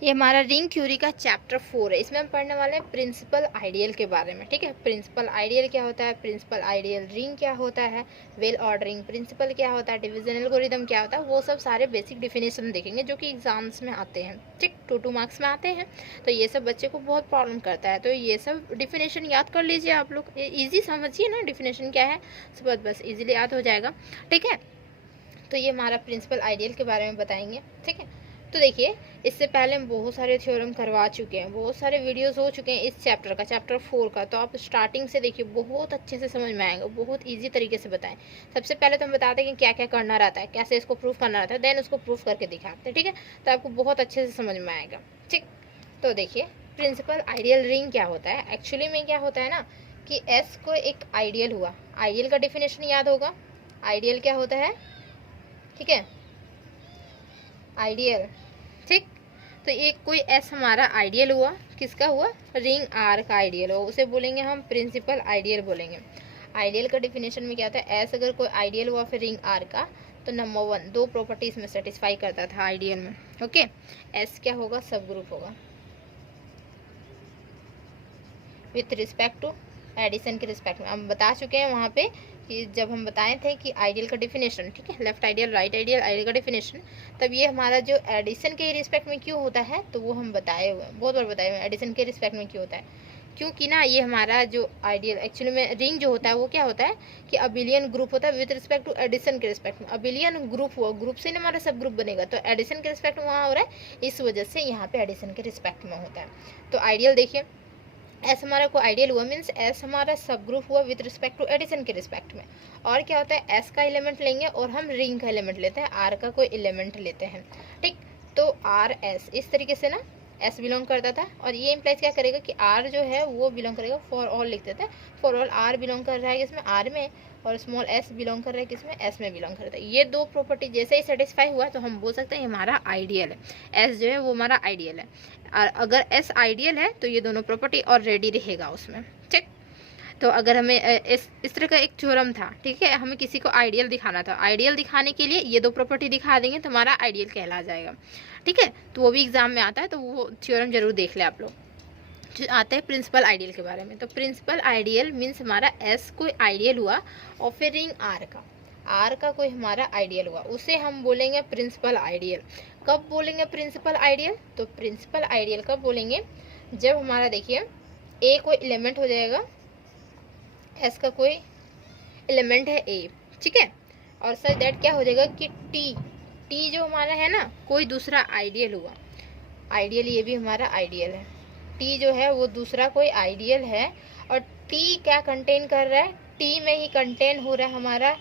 ये हमारा ring theory का चैप्टर 4 है। इसमें हम पढ़ने वाले हैं प्रिंसिपल आइडियल के बारे में। ठीक है, प्रिंसिपल आइडियल क्या होता है, प्रिंसिपल आइडियल रिंग क्या होता है, वेल ऑर्डरिंग प्रिंसिपल क्या होता है, डिवीजन एल्गोरिथम क्या होता है, वो सब सारे बेसिक डिफिनेशन देखेंगे जो कि एग्जाम्स में आते हैं। ठीक, 2 मार्क्स में आते हैं, तो ये सब बच्चे को बहुत प्रॉब्लम करता है। तो ये सब डिफिनेशन याद कर लीजिए आप लोग, ईजी समझिए ना डिफिनेशन क्या है, बस ईजिली याद हो जाएगा। ठीक है, तो ये हमारा प्रिंसिपल आइडियल के बारे में बताएंगे। ठीक है, तो देखिए, इससे पहले हम बहुत सारे थ्योरम करवा चुके हैं, बहुत सारे वीडियोस हो चुके हैं इस चैप्टर का, चैप्टर 4 का। तो आप स्टार्टिंग से देखिए, बहुत अच्छे से समझ में आएगा, बहुत इजी तरीके से बताएं। सबसे पहले तो हम बताते हैं कि क्या क्या करना रहता है, कैसे इसको प्रूफ करना रहता है, देन उसको प्रूफ करके दिखाते हैं। ठीक है, तो आपको बहुत अच्छे से समझ में आएगा। ठीक, तो देखिए, प्रिंसिपल आइडियल रिंग क्या होता है। एक्चुअली में क्या होता है ना कि एस को एक आइडियल हुआ, आइडियल का डिफिनेशन याद होगा। आइडियल क्या होता है, ठीक है, आइडियल। ठीक, तो ये कोई एस हमारा आइडियल हुआ, किसका हुआ, रिंग आर का आइडियल हो, उसे बोलेंगे हम प्रिंसिपल आइडियल बोलेंगे। आइडियल का डिफिनेशन में क्या होता है, एस अगर कोई आइडियल हुआ फिर रिंग आर का, तो नंबर 1 2 प्रॉपर्टीज में सेटिस्फाई करता था आइडियल में। ओके, एस क्या होगा, सब ग्रुप होगा विथ रिस्पेक्ट टू एडिशन के रिस्पेक्ट में। हम बता चुके हैं वहाँ पे कि जब हम बताए थे कि आइडियल का डिफिनेशन, ठीक है, left ideal right ideal, ideal का डिफिनेशन, तब ये हमारा जो एडिशन के रिस्पेक्ट में क्यों होता है, तो वो हम बताए हुए हैं, बहुत बार बताए हुए हैं एडिशन के रिस्पेक्ट में क्यों होता है। क्योंकि ना ये हमारा जो आइडियल एक्चुअली में रिंग जो होता है वो क्या होता है कि अबिलियन ग्रुप होता है विद रिस्पेक्ट टू एडिशन के रिस्पेक्ट में। अबिलियन ग्रुप हुआ, ग्रुप से ना हमारा सब ग्रुप बनेगा, तो एडिशन के रिस्पेक्ट में वहाँ हो रहा है, इस वजह से यहाँ पे एडिशन के रिस्पेक्ट में होता है। तो आइडियल देखिए, एस हमारा को आइडियल हुआ मीन्स एस हमारा सब ग्रुप हुआ विद रिस्पेक्ट टू एडिशन के रिस्पेक्ट में। और क्या होता है, एस का एलिमेंट लेंगे और हम रिंग का एलिमेंट लेते हैं, आर का कोई एलिमेंट लेते हैं। ठीक, तो आर एस इस तरीके से ना एस बिलोंग करता था, और ये इम्प्लाइज क्या करेगा कि आर जो है वो बिलोंग करेगा, फॉर ऑल लिख देते हैं, फॉर ऑल आर बिलोंग कर रहा है इसमें आर में, और स्मॉल एस बिलोंग कर रहा है किसमें, एस में बिलोंग करता है। ये दो प्रॉपर्टी जैसे ही सेटिस्फाई हुआ तो हम बोल सकते हैं हमारा आइडियल है, एस जो है वो हमारा आइडियल है। और अगर एस आइडियल है तो ये दोनों प्रॉपर्टी ऑलरेडी रहेगा उसमें। ठीक, तो अगर हमें इस तरह का एक थ्योरम था, ठीक है, हमें किसी को आइडियल दिखाना था, आइडियल दिखाने के लिए ये दो प्रॉपर्टी दिखा देंगे तो हमारा आइडियल कहला जाएगा। ठीक है, तो वो भी एग्जाम में आता है, तो वो थ्योरम जरूर देख ले आप लोग। जो आता है प्रिंसिपल आइडियल के बारे में, तो प्रिंसिपल आइडियल मीन्स हमारा एस कोई आइडियल हुआ और फिर रिंग आर का, आर का कोई हमारा आइडियल हुआ, उसे हम बोलेंगे प्रिंसिपल आइडियल। कब बोलेंगे प्रिंसिपल आइडियल, तो प्रिंसिपल आइडियल कब बोलेंगे, जब हमारा देखिए ए कोई एलिमेंट हो जाएगा, एस का कोई एलिमेंट है ए, ठीक है, और सच दैट क्या हो जाएगा कि टी, टी जो हमारा है ना कोई दूसरा आइडियल हुआ, आइडियल ये भी हमारा आइडियल है, टी जो है वो दूसरा कोई आइडियल है, और टी क्या कंटेन कर रहा है, टी में ही कंटेन हो रहा है हमारा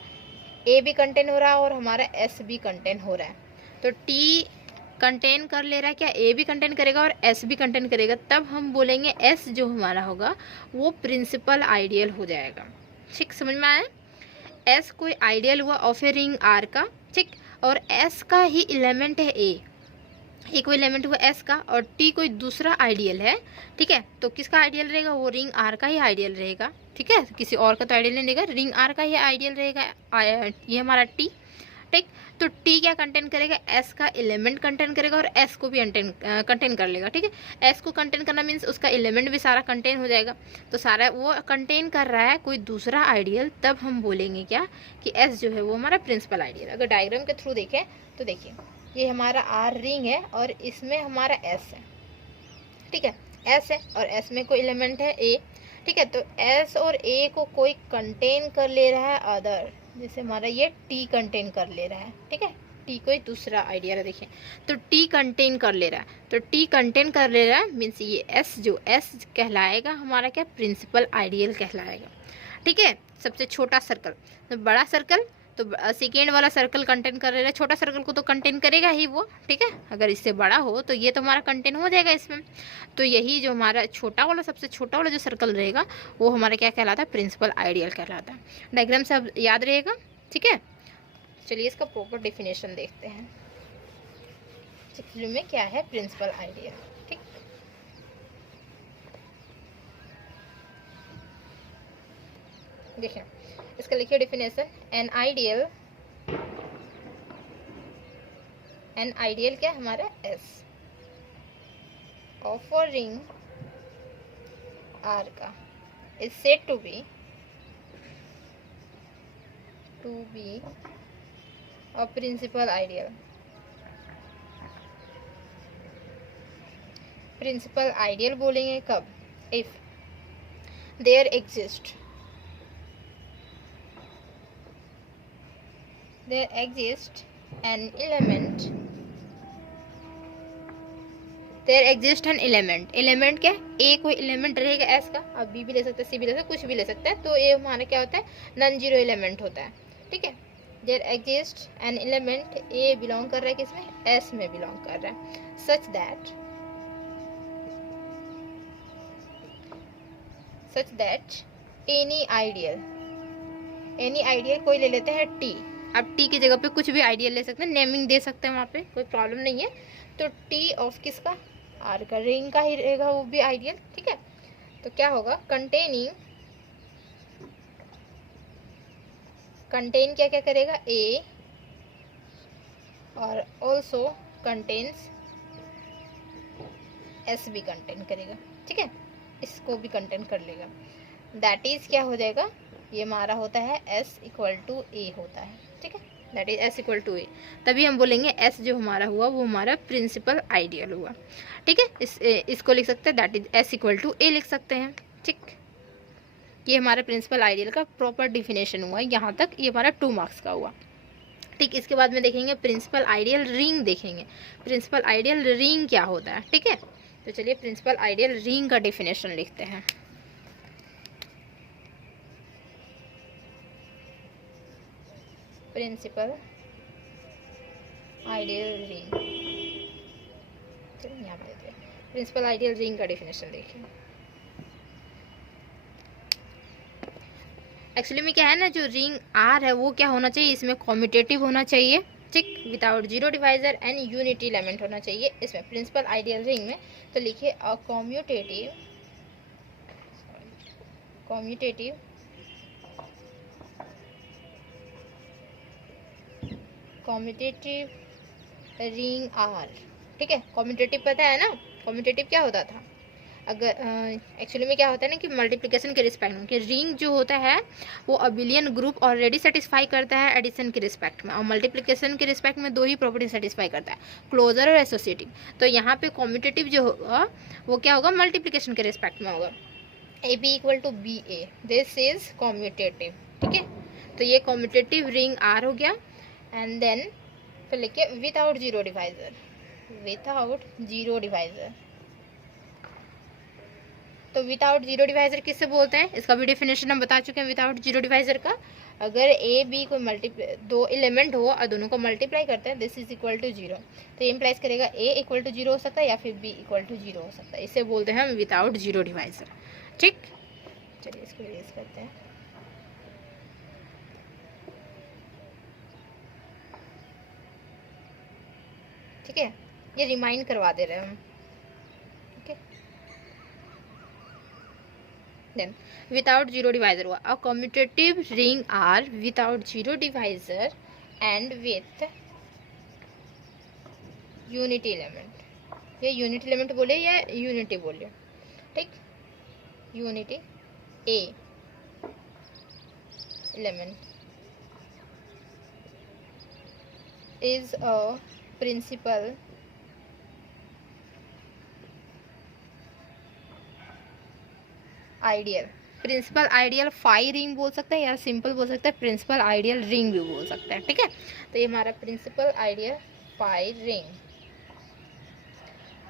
ए भी कंटेन हो रहा है और हमारा एस भी कंटेन हो रहा है। तो टी कंटेन कर ले रहा है, क्या ए भी कंटेन करेगा और एस भी कंटेन करेगा, तब हम बोलेंगे एस जो हमारा होगा वो प्रिंसिपल आइडियल हो जाएगा। ठीक, समझ में आया, एस कोई आइडियल हुआ और फिर रिंग आर का, ठीक, और एस का ही एलिमेंट है ए, एक कोई एलिमेंट हुआ एस का, और टी कोई दूसरा आइडियल है, ठीक है, तो किसका आइडियल रहेगा, वो रिंग आर का ही आइडियल रहेगा। ठीक है, किसी और का तो आइडियल नहीं रहेगा, रिंग आर का ही आइडियल रहेगा ये हमारा टी। ठीक, तो टी क्या कंटेन करेगा, एस का एलिमेंट कंटेन करेगा और एस को भी कंटेन कर लेगा। ठीक है, एस को कंटेन करना मीन्स उसका एलिमेंट भी सारा कंटेन हो जाएगा, तो सारा वो कंटेन कर रहा है कोई दूसरा आइडियल, तब हम बोलेंगे क्या कि एस जो है वो हमारा प्रिंसिपल आइडियल। अगर डायग्राम के थ्रू देखें तो देखिए, ये हमारा आर रिंग है और इसमें हमारा एस है, ठीक है, एस है और एस में कोई एलिमेंट है ए, ठीक है, तो एस और ए को कोई कंटेन कर ले रहा है अदर, जैसे हमारा ये टी कंटेन कर ले रहा है, ठीक है, टी कोई दूसरा आइडिया है, देखिए, तो टी कंटेन कर ले रहा है, तो टी कंटेन कर ले रहा है मीन्स ये एस जो एस कहलाएगा हमारा क्या, प्रिंसिपल आइडियल कहलाएगा। ठीक है, सबसे छोटा सर्कल, तो बड़ा सर्कल तो सेकेंड वाला सर्कल कंटेन कर रहा है, छोटा सर्कल को तो कंटेन करेगा ही वो, ठीक है, अगर इससे बड़ा हो तो ये तो हमारा कंटेन हो जाएगा इसमें, तो यही जो हमारा छोटा वाला सबसे छोटा वाला जो सर्कल रहेगा वो हमारा क्या कहलाता है, प्रिंसिपल आइडियल कहलाता है। डायग्राम सब याद रहेगा, ठीक है। चलिए इसका प्रॉपर डेफिनेशन देखते हैं, में क्या है प्रिंसिपल आइडियल। ठीक, देखिए इसका लिखिए डेफिनेशन, एन आइडियल क्या हमारा S, of a ring R का is said to be a principal ideal. Principal ideal बोलेंगे कब? If there exist an element element क्या? ए कोई एलिमेंट रहेगा एस का, अब बी भी ले सकते हैं, सी भी ले सकते हैं, कुछ भी ले सकते हैं, तो ए हमारा क्या होता है? नॉन जीरो एलिमेंट होता है। ठीक है, there exist an element, a बिलोंग कर रहा है किसमें? एस में बिलोंग कर रहा है। सच दैट एनी आइडियल कोई ले लेते हैं टी। अब टी की जगह पे कुछ भी आइडियल ले सकते हैं, नेमिंग दे सकते हैं, वहाँ पे कोई प्रॉब्लम नहीं है। तो टी ऑफ किसका? आर का, रिंग का ही रहेगा वो भी आइडियल। ठीक है, तो क्या होगा? कंटेन क्या क्या करेगा? ए और ऑल्सो कंटेन्स एस भी कंटेन करेगा। ठीक है, इसको भी कंटेन कर लेगा। दैट इज क्या हो जाएगा? ये हमारा होता है एस इक्वल टू ए होता है। ठीक है, that is S equal to a, तभी हम बोलेंगे एस जो हमारा हुआ वो हमारा प्रिंसिपल आइडियल हुआ। ठीक है, इसको लिख सकते हैं, that is S equal to a लिख सकते हैं। ठीक, ये हमारा प्रिंसिपल आइडियल का प्रॉपर डिफिनेशन हुआ। यहाँ तक ये हमारा 2 मार्क्स का हुआ। ठीक, इसके बाद में देखेंगे प्रिंसिपल आइडियल रिंग देखेंगे। प्रिंसिपल आइडियल रिंग क्या होता है? ठीक है, तो चलिए प्रिंसिपल आइडियल रिंग का डिफिनेशन लिखते हैं। प्रिंसिपल आइडियल रिंग, चलिए यहाँ पे देते हैं। प्रिंसिपल आइडियल रिंग का डिफिनेशन देखिए। एक्चुअली में क्या है ना, जो रिंग आर है वो क्या होना चाहिए? इसमें कॉम्यूटेटिव होना चाहिए। ठीक, without zero divisor and unity element होना चाहिए इसमें प्रिंसिपल आइडियल रिंग में। तो लिखिए अ कॉम्यूटेटिव रिंग आर। ठीक है, कॉम्यूटेटिव पता है ना? कॉम्यूटेटिव क्या होता था? अगर एक्चुअली में क्या होता है ना कि मल्टीप्लिकेशन के रिस्पेक्ट में कि रिंग जो होता है वो अबिलियन ग्रुप ऑलरेडी सेटिस्फाई करता है एडिशन के रिस्पेक्ट में, और मल्टीप्लिकेशन के रिस्पेक्ट में 2 ही प्रॉपर्टी सेटिस्फाई करता है, क्लोजर और एसोसिएटिव। तो यहाँ पे कॉम्यूटेटिव जो होगा वो क्या होगा? मल्टीप्लिकेशन के रिस्पेक्ट में होगा। A b equal to b a, this is commutative. ठीक है, तो ये कॉम्यूटेटिव रिंग आर हो गया। एंड देन फिर लिखिए विदाउट जीरो डिवाइजर। तो विदाउट जीरो डिवाइजर किससे बोलते हैं? इसका भी डेफिनेशन हम बता चुके हैं विदाउट जीरो डिवाइजर का। अगर ए बी कोई 2 एलिमेंट हो और दोनों को मल्टीप्लाई करते हैं, this is equal to zero, तो ये इम्प्लाइज करेगा ए इक्वल टू जीरो हो सकता है या फिर बी इक्वल टू जीरो हो सकता है। इसे बोलते हैं हम विदाउट जीरो डिवाइजर। ठीक, चलिए इसको इरेज करते हैं। ठीक है, ये रिमाइंड करवा दे रहे हैं हम। Then without zero divisor हुआ a commutative ring R without zero divisor and with unity element। ये unity element बोले या unity बोले? ठीक, unity A element is a principal ideal. Principal ideal phi ring बोल सकते हैं या सिंपल बोल सकते हैं, प्रिंसिपल आइडियल रिंग भी बोल सकते हैं। ठीक है, तो ये हमारा प्रिंसिपल आइडियल फाई रिंग।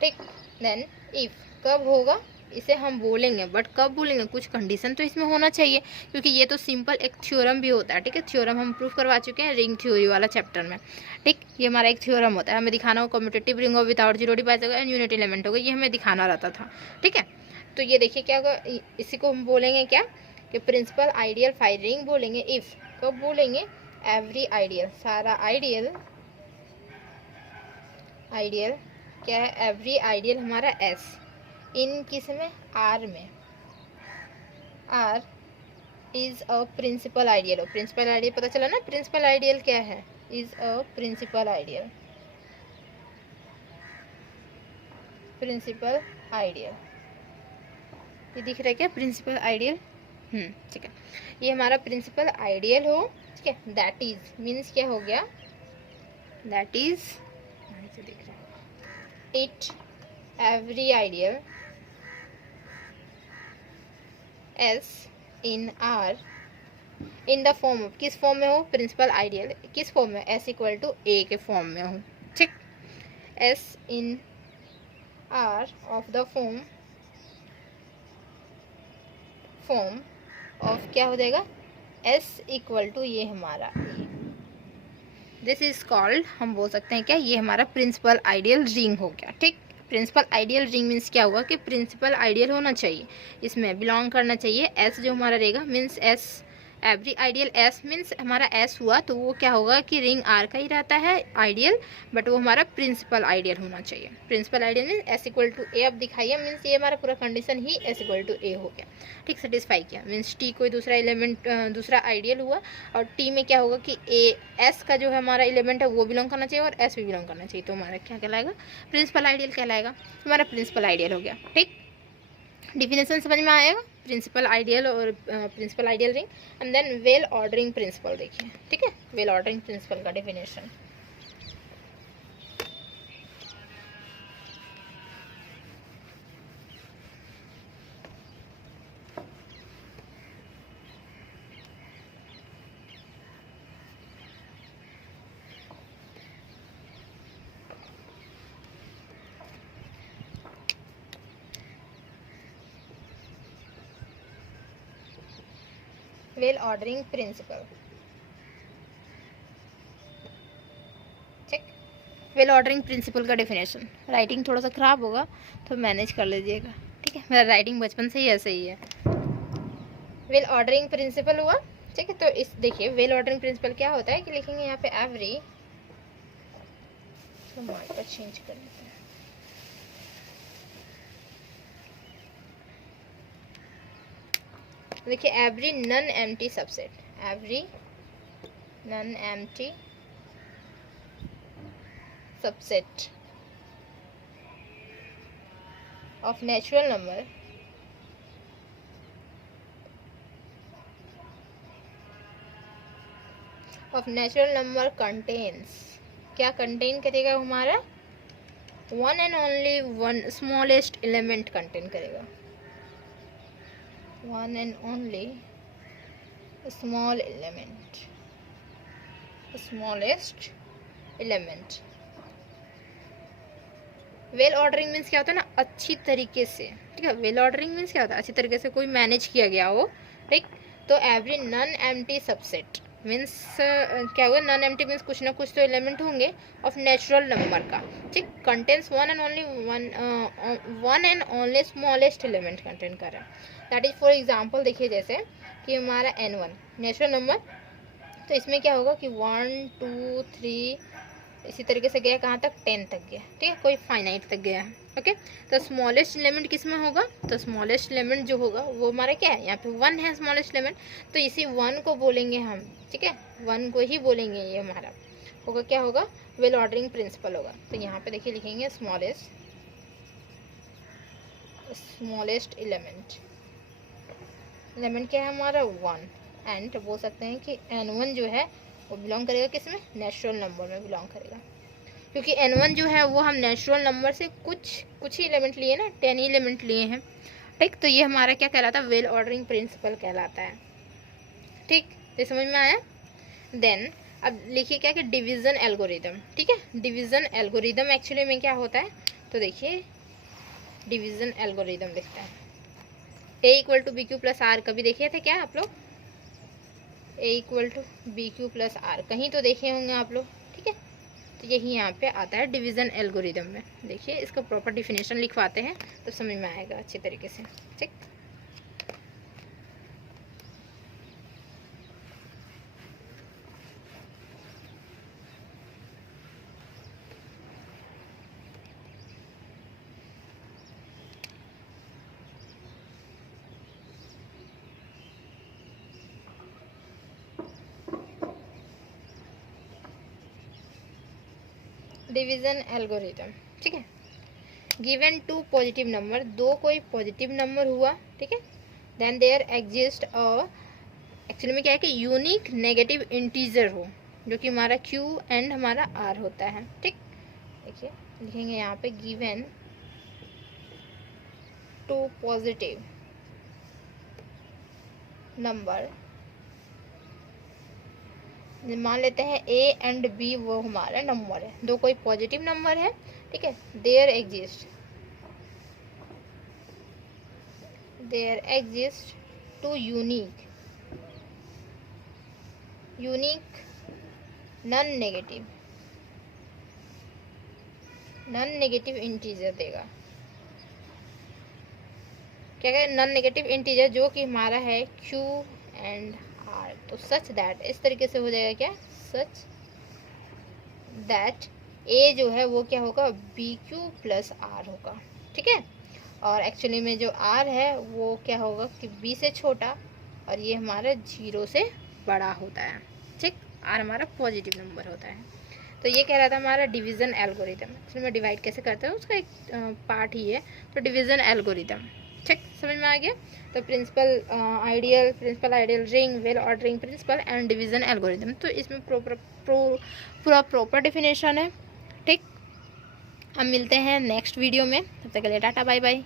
ठीक, देन इफ कब होगा इसे हम बोलेंगे, बट कब बोलेंगे? कुछ कंडीशन तो इसमें होना चाहिए, क्योंकि ये तो सिंपल एक थ्योरम भी होता है। ठीक है, थ्योरम हम प्रूफ करवा चुके हैं रिंग थ्योरी वाला चैप्टर में। ठीक, ये हमारा एक थ्योरम होता है, हमें दिखाना हो कम्यूटेटिव रिंग हो without zero divisor and unity element होगा, ये हमें दिखाना रहता था। ठीक है, तो ये देखिए क्या होगा, इसी को हम बोलेंगे क्या कि प्रिंसिपल आइडियल फाई रिंग बोलेंगे। इफ कब बोलेंगे? एवरी आइडियल, सारा आइडियल क्या है? एवरी आइडियल हमारा एस इन किस में? आर में। R is a principal ideal. Principal ideal पता चला ना, प्रिंसिपल आइडियल क्या है? Is a principal ideal. Principal ideal, ये दिख रहा है क्या प्रिंसिपल आइडियल? ठीक है, ये हमारा प्रिंसिपल आइडियल हो, ठीक है। दैट इज मीन्स क्या हो गया, दैट इज दिख रहा है, it every ideal S in R in the form, किस फॉर्म में हो, प्रिंसिपल आइडियल किस फॉर्म में, एस इक्वल टू ए के फॉर्म में हो, ठीक। S in R of the form of क्या हो जाएगा, एस इक्वल टू ये हमारा दिस इज कॉल्ड, हम बोल सकते हैं क्या, ये हमारा प्रिंसिपल आइडियल रिंग हो गया, ठीक। प्रिंसिपल आइडियल रिंग मीन्स क्या हुआ कि प्रिंसिपल आइडियल होना चाहिए, इसमें बिलोंग करना चाहिए एस जो हमारा रहेगा, means S every ideal S means हमारा एस हुआ तो वो क्या होगा कि रिंग आर का ही रहता है आइडियल, बट वो हमारा प्रिंसिपल आइडियल होना चाहिए। Principal ideal means S equal to a, अब दिखाइए मीन्स ये हमारा पूरा कंडीशन ही एस इक्वल टू ए हो गया, ठीक, सेटिस्फाई किया। मीन्स टी कोई दूसरा एलिमेंट दूसरा आइडियल हुआ और टी में क्या होगा कि ए एस का जो है हमारा एलिमेंट है वो बिलोंग करना चाहिए और एस भी बिलोंग करना चाहिए, तो हमारा क्या कहलाएगा, प्रिंसिपल आइडियल कहलाएगा, हमारा प्रिंसिपल आइडियल हो गया, ठीक। डिफिनेशन समझ में आएगा, प्रिंसिपल आइडियल और principal ideal ring, and then well ordering principle देखिए, ठीक है। वेल ऑर्डरिंग प्रिंसिपल का डेफिनेशन, वेल ऑर्डरिंग प्रिंसिपल, ठीक। वेल ऑर्डरिंग प्रिंसिपल का डेफिनेशन, राइटिंग थोड़ा सा खराब होगा तो मैनेज कर लीजिएगा, ठीक है, मेरा राइटिंग बचपन से ही ऐसे ही है। वेल ऑर्डरिंग प्रिंसिपल हुआ, ठीक है। तो इस देखिए वेल ऑर्डरिंग प्रिंसिपल क्या होता है कि लिखेंगे यहाँ पे एवरी, तो मार्कर चेंज कर लेते हैं, देखिए every non empty subset, every non empty subset of natural number contains, क्या कंटेन करेगा हमारा, one and only one smallest element contain करेगा, one and only small element, smallest element. Well ordering means क्या होता है ना, अच्छी तरीके से, ठीक है। वेल ऑर्डरिंग मीन्स क्या होता है, अच्छी तरीके से कोई मैनेज किया गया हो, ठीक। तो every non empty subset means क्या हुआ, नॉन एम्प्टी मीन्स कुछ ना कुछ तो एलिमेंट होंगे ऑफ नेचुरल नंबर का, ठीक। Contains one and only smallest element contain कर रहा है, दैट इज फॉर एग्जाम्पल देखिए जैसे कि हमारा n1 नेचुरल नंबर, तो इसमें क्या होगा कि 1 2 3 इसी तरीके से गया कहाँ तक, 10 तक गया, ठीक है, कोई फाइनाइट तक गया है, ओके। तो स्मॉलेस्ट एलिमेंट किस में होगा, तो स्मॉलेस्ट एलिमेंट जो होगा वो हमारा क्या है, यहाँ पे 1 है स्मॉलेस्ट एलिमेंट, तो इसी 1 को बोलेंगे हम, ठीक है, 1 को ही बोलेंगे, ये हमारा होगा क्या होगा, वेल ऑर्डरिंग प्रिंसिपल होगा। तो यहाँ पे देखिए लिखेंगे स्मॉलेस्ट एलिमेंट क्या है हमारा 1, एंड बोल सकते हैं कि n1 जो है वो बिलोंग करेगा किस में, नेचुरल नंबर में बिलोंग करेगा, क्योंकि n1 जो है वो हम नेचुरल नंबर से कुछ ही एलिमेंट लिए ना, 10 ही एलिमेंट लिए हैं, ठीक। तो ये हमारा क्या कहलाता है, वेल ऑर्डरिंग प्रिंसिपल कहलाता है, ठीक, ये समझ में आया। देन अब लिखिए क्या कि डिवीजन एल्गोरिदम, ठीक है। डिवीजन एल्गोरिदम एक्चुअली में क्या होता है, तो देखिए डिवीजन एल्गोरिदम लिखते हैं, a equal to b q plus r, कभी देखे थे क्या आप लोग, a equal to b q plus r कहीं तो देखे होंगे आप लोग, ठीक है। तो यही यहाँ पे आता है डिवीजन एल्गोरिदम में, देखिए इसका प्रॉपर डिफिनेशन लिखवाते हैं तो समझ में आएगा अच्छी तरीके से, ठीक। डिवीजन एल्गोरिदम, ठीक है। गिवन टू पॉजिटिव नंबर, दो कोई पॉजिटिव नंबर हुआ, ठीक है, देन देयर एग्जिस्ट एक्चुअली में क्या है कि यूनिक नेगेटिव इंटीजर हो, जो कि हमारा Q एंड हमारा R होता है, ठीक। देखिए लिखेंगे यहाँ पे गिवन टू पॉजिटिव नंबर, मान लेते हैं A एंड B वो हमारा नंबर है, दो कोई पॉजिटिव नंबर है, ठीक है, there exist two unique non negative integer देगा, क्या है, नॉन नेगेटिव इंटीजर जो कि हमारा है Q एंड R। तो सच दैट, इस तरीके से हो जाएगा क्या, सच दैट A जो है वो क्या होगा, BQ प्लस R होगा, ठीक है। और एक्चुअली में जो R है वो क्या होगा कि B से छोटा और ये हमारा 0 से बड़ा होता है, ठीक। R हमारा पॉजिटिव नंबर होता है। तो ये कह रहा था हमारा डिवीज़न एल्गोरिथम, इसमें डिवाइड कैसे करते हैं उसका एक पार्ट ही है, तो डिवीज़न एल्गोरिथम, ठीक, समझ में आ गया। तो principal ideal, ring, well ordering principle and division algorithm, तो इसमें पूरा प्रॉपर डेफिनेशन है, ठीक। हम मिलते हैं नेक्स्ट वीडियो में, तब तक के लिए टाटा बाय बाय।